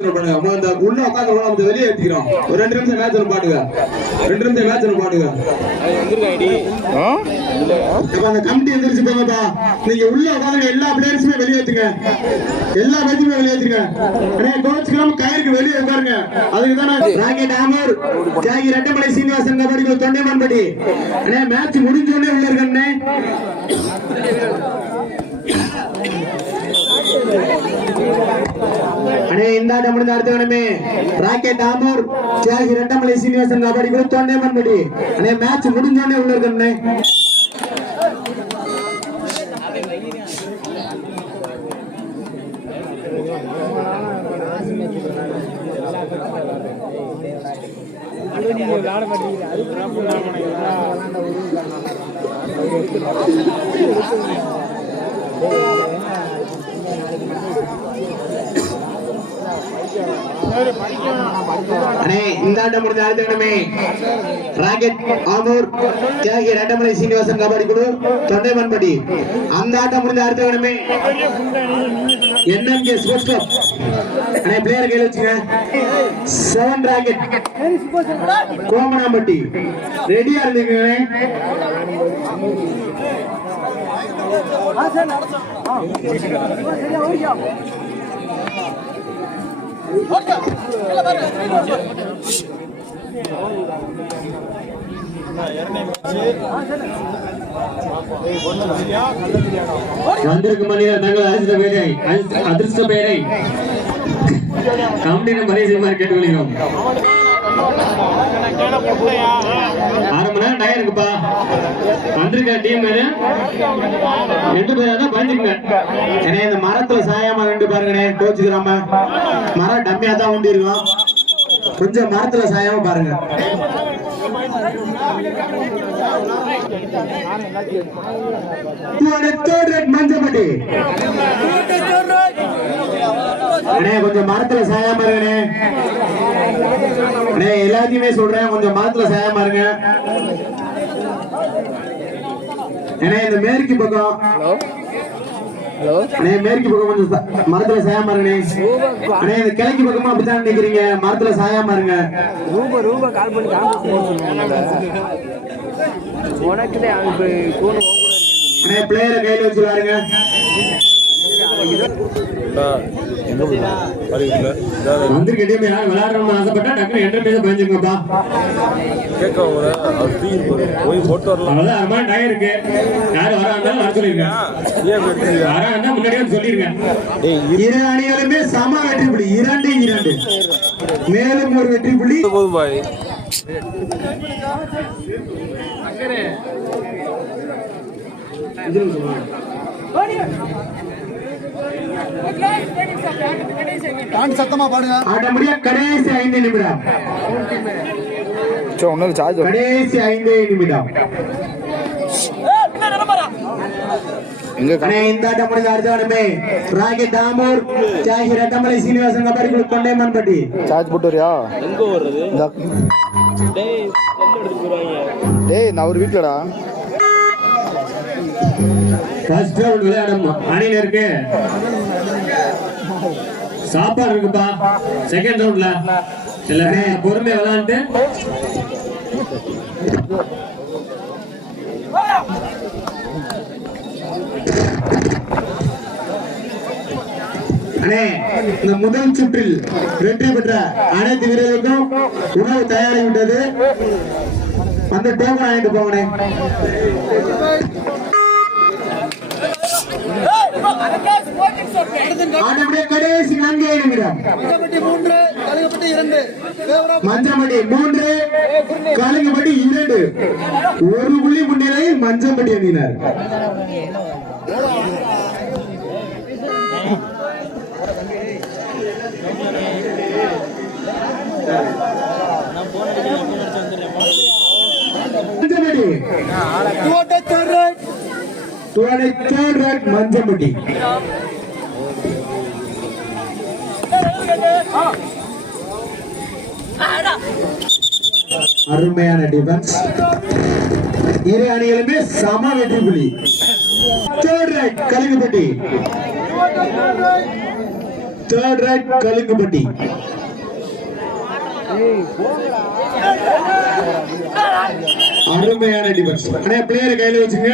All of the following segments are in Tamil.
இந்த உள்ள உட்காந்து நம்ம வெளியே ஏத்திக்கிறோம். ஒரு ரெண்டு நிமிஷம் மேட்ச் ஒன்று பாடுங்க. ரெண்டு நிமிஷம் மேட்ச் ஒன்று அப்ப அந்த கமிட்டி எந்திரிச்சு போங்கப்பா நீங்க உள்ள உட்காந்து எல்லா பிளேயர்ஸுமே வெளியே ஏத்துங்க. எல்லா மேட்சுமே வெளியே ஏத்துங்க அண்ணே கோச் கிளம்ப கயிறுக்கு வெளியே உட்காருங்க. அதுக்கு தான் ராக்கெட் ஆமர் தியாகி ரெட்டமலை சீனிவாசன் கபடி தொண்டைமான்படி அண்ணே மேட்ச் முடிஞ்ச உடனே உள்ள இருக்கண்ணே அண்ணே இந்த ஆட்டம் முடிந்த அடுத்த கணமே ராக்கெட் ஆமூர் தியாகி ரெட்டமலை சீனிவாசன் கபடி குழு தொண்டைமான்படி அண்ணே மேட்ச் முடிஞ்ச உடனே உள்ள இருக்கண்ணே அண்ணே இந்த ஆட்டம் முடிந்த அடுத்த கணமே ராக்கெட் ஆமூர் தியாகி ரெட்டமலை சீனிவாசன் கபடி குழு தொண்டைமான்படி அந்த ஆட்டம் முடிந்த அடுத்த கணமே என்எம்கே ஸ்போர்ட்ஸ் கிளப் அண்ணே பிளேயர் கையில் வச்சுங்க செவன் ராக்கெட் கோமனாம்பட்டி ரெடியா இருந்தீங்க அதிர்ஷ்ட பெயரை அதிர்ஷ்ட- அதிர்ஷ்ட பெயரை கம்பெனி மரியாதை கேட்டுக்கொள்கிறோம். அரை மணி நேரம் டயர் இருக்குப்பா. வந்திருக்க டீம் ரெண்டு பேரா தான் பயந்துக்குங்க. ஏன்னா இந்த மரத்துல சாயாம ரெண்டு பாருங்கண்ணே கோச்சுக்கிறாம. மரம் டம்மியா தான் உண்டி இருக்கும். கொஞ்சம் மரத்துல சாயாம பாருங்க. Third raid Manjapatti. அண்ணே கொஞ்சம் மரத்துல சாயாம இருங்கண்ணே அண்ணே எல்லாத்தையுமே சொல்றேன் கொஞ்சம் மரத்துல சாயாம இருங்க அண்ணே இந்த மேற்கு பக்கம். அண்ணே மேற்கு பக்கம் கொஞ்சம் மரத்துல சாயாம இருங்கண்ணே அண்ணே இந்த கிழக்கு பக்கமா அப்படித்தான் நிக்கிறீங்க. மரத்துல சாயாம இருங்க ரூபா ரூபா கால் பண்ணி உனக்கு பிளேயரை கையில வச்சு பாருங்க. வந்திருக்க டீம் யாரும் விளையாடணும்னு ஆசைப்பட்டா டக்குனு என்ட்ரு பேச பயந்துங்கப்பா போய் போட்டு வரலாம். அவ்வளவுதான் அரை மணி டயர் இருக்கு. யாரு வரா இருந்தாலும் வர சொல்லிருங்க. வரா இருந்தா முன்னாடியே சொல்லிருங்க. இரு. அணிகளுமே சம வெற்றி புள்ளி. இரண்டு இரண்டு. மேலும் ஒரு வெற்றி புள்ளி. போதும் பாய். சத்தமா பாடுங்க. ஆட்ட முடிய கடைசி ஐந்து நிமிடம். ஒன்றும் சார்ஜ் கடைசி ஐந்து நிமிடம். சார்ஜ் போட்டு வரியா எங்க வர்றது இந்தா. டேய் நான் ஒரு வீட்லடா ஃபர்ஸ்ட் ரவுண்ட் விளையாடும் அணியினருக்கு சாப்பாடு இருக்குப்பா. செகண்ட் ரவுண்ட்ல எல்லாமே பொறுமை விளையாண்டு. அண்ணே இந்த முதல் சுற்றில் வெற்றி பெற்ற அனைத்து வீரர்களுக்கும் உணவு தயாரிவிட்டது அந்த டோக்கன் வாங்கிட்டு போங்கண்ணே. கடைசி நான்கே நிமிடம். மஞ்சப்பட்டி மூன்று கழுகப்பட்டி இரண்டு. மூன்று கலிங்கப்பட்டி இரண்டு. ஒரு புள்ளி முன்னிலையில் மஞ்சம்பட்டி அணியினர். மஞ்சம்பட்டி துவட்ட தேர்ட் துவனை தேர்ட் ரேட் அருமையான டிஃபென்ஸ் இரு அணிகளுமே சம வெற்றி புலி. Third right Kalingapatti. Third right Kalingupatti. அருமையான டிஃபென்ஸ் அண்ணே பிளேயர் கையில வச்சுங்க.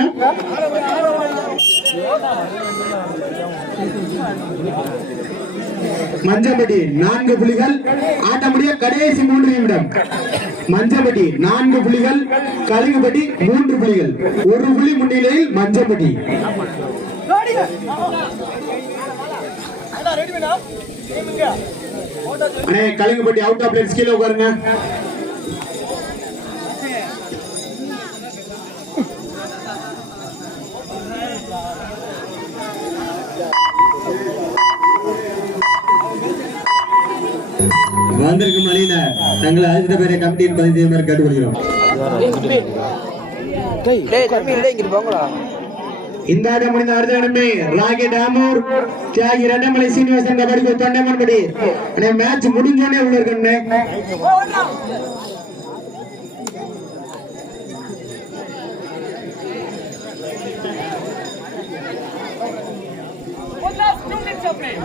மஞ்சபடி நான்கு புலிகள் ஆட்டமுடிய கடைசி மூன்று நிமிடம். மஞ்சபடி நான்கு புலிகள் கலிங்குப்பட்டி மூன்று புலிகள் ஒரு புலி முன்னிலையில் மஞ்சபடி அண்ணே அவுட் ஆஃப் பிளேஸ் கீழே உட்காருங்க. வந்திருக்கும் அணியில தங்களை அழைத்த பேரை கமிட்டியின் பதிவு செய்யுமாறு கேட்டுக்கொள்கிறோம். டேய் இந்த ஆட்டம் முடிந்த அடுத்த இடமே ராக்கெட் ஆமூர் தியாகி ரெண்டமலை சீனிவாசன் கபடி தொண்டமன்படி. மேட்ச் முடிஞ்சோடனே உள்ள இருக்கணும்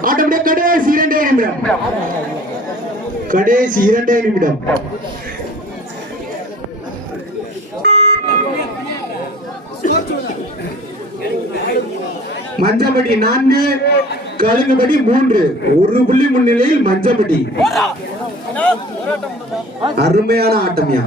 ஆட்டம் கடைசி இரண்டே நிமிடம். கடைசி இரண்டே நிமிடம். மஞ்சப்படி நான்கு கழுங்குபடி மூன்று. ஒரு புள்ளி முன்னிலையில் மஞ்சப்படி அருமையான ஆட்டம்யா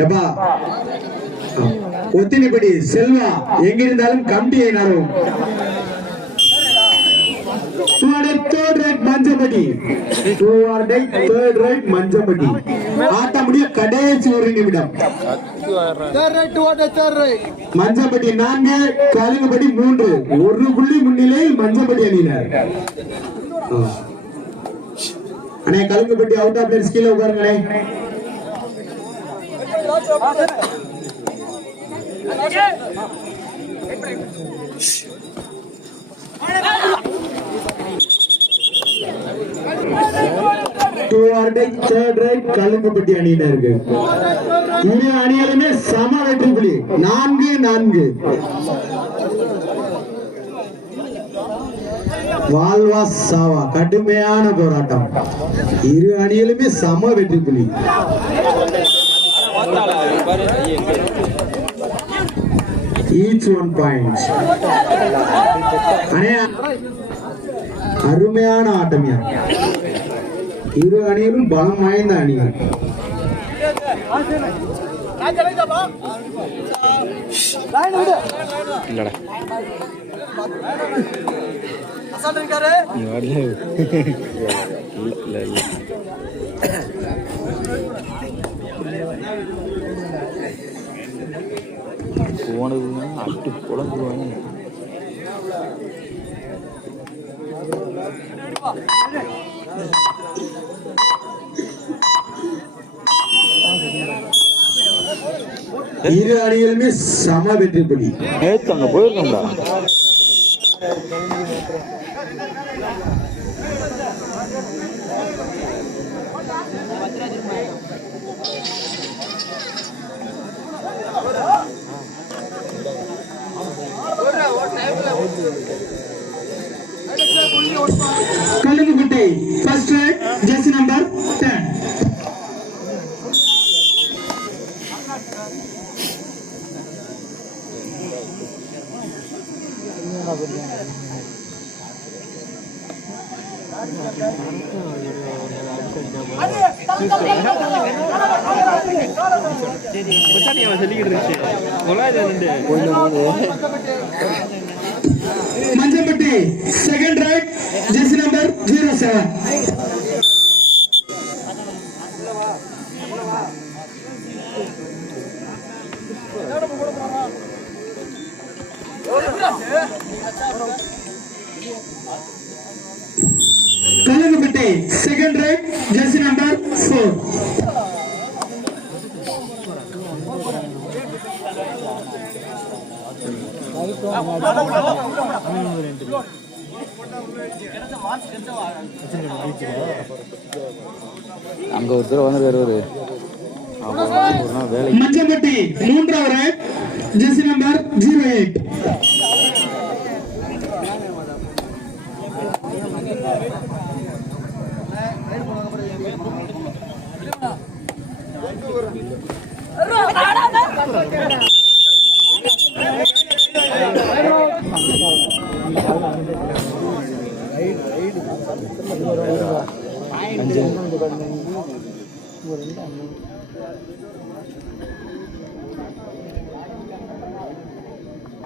ஏப்பா ஒத்தினிப்படி செல்வா எங்கிருந்தாலும் கம்பியை நரும் third right Manjapatti third right Manjapatti ஆட்ட முடிய கடைசி ஒரு நிமிடம். Third right toward third right Manjapatti நான்கு கலிங்கப்பட்டி மூன்று. ஒரு புள்ளி முன்னிலையில் மஞ்சப்பட்டி அணியினர். அண்ணே கலிங்கப்பட்டி அவுட் ஆஃப் பிளேஸ் கீழே உட்காருங்களே டூ தேர்ட் ரைட் கலிங்கப்பட்டி அணியினருக்கு இரு அணிகளுமே சம வெற்றி புலி. நான்கு நான்கு. வால்வா சாவா. கடுமையான போராட்டம். இரு அணிகளுமே சம வெற்றி புலி. ஈச் ஒன் பாயிண்ட் அருமையான ஆட்டமியா இரு அணிகளும் பலம் வாய்ந்த அணிகள் போனது அட்டு குழம்புவாங்க இரு அணிகளுமே சம வெற்றி புள்ளி நேத்து அங்க போயிருக்கோம்டா Kallukuttai first jersey number Manjapatti second right jersey number zero seven Kallukuppatti second right jersey number four அங்க ஒருத்தர் வந்து வருவாரு அவர் ஒரு மஞ்சம்பட்டி மூன்றாவது jersey number zero eight.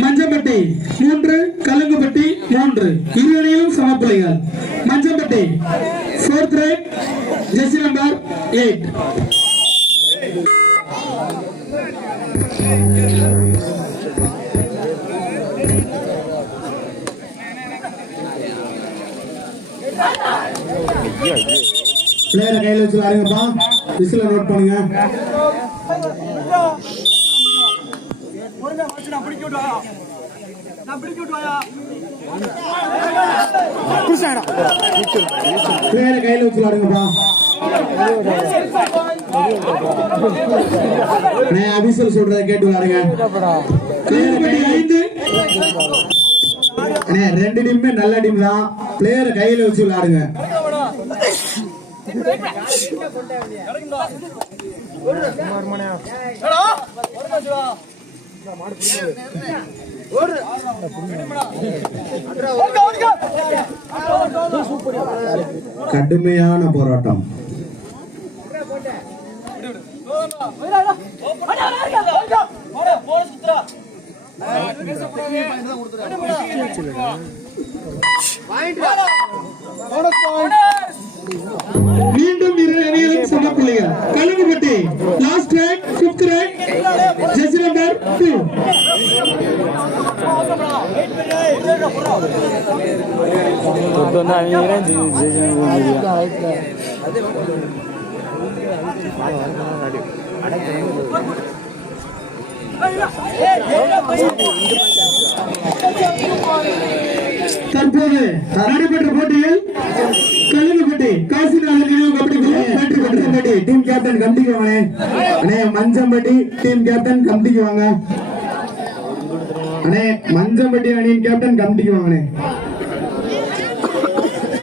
Manjampatti மூன்று கலுங்குப்பட்டி மூன்று. இரு அணியிலும் சமப்புள்ளிகள் Manjampatti fourth raid jersey number eight பிளேயரை கையில் வச்சு விளையாடுங்கப்பா விசில நோட் பண்ணுங்க. பிளேயரை கையில வச்சு விளையாடுங்கப்பா நான் அபிசல் சொல்றதை கேட்டு கையில ஐந்து அண்ணே, ரெண்டு டீமுமே நல்ல டீம் தான். பிளேயரை கையில வச்சு விளையாடுங்க. கடுமையான போராட்டம். மீண்டும் இரு அணிகளும் சமப்புள்ளிகள் Kalugupatti last rank fifth rank jersey number two தற்போது நடைபெற்ற போட்டியில் கழுகுப்பட்டி காசிநாதன் நினைவு பெற்றது டீம் கேப்டன் கமிட்டிக்கு வாங்க. அண்ணே மஞ்சம்பட்டி டீம் கேப்டன் கமிட்டிக்கு வாங்க. அண்ணே மஞ்சம்பட்டி அணியின் கேப்டன் கமிட்டிக்கு வாங்கண்ணே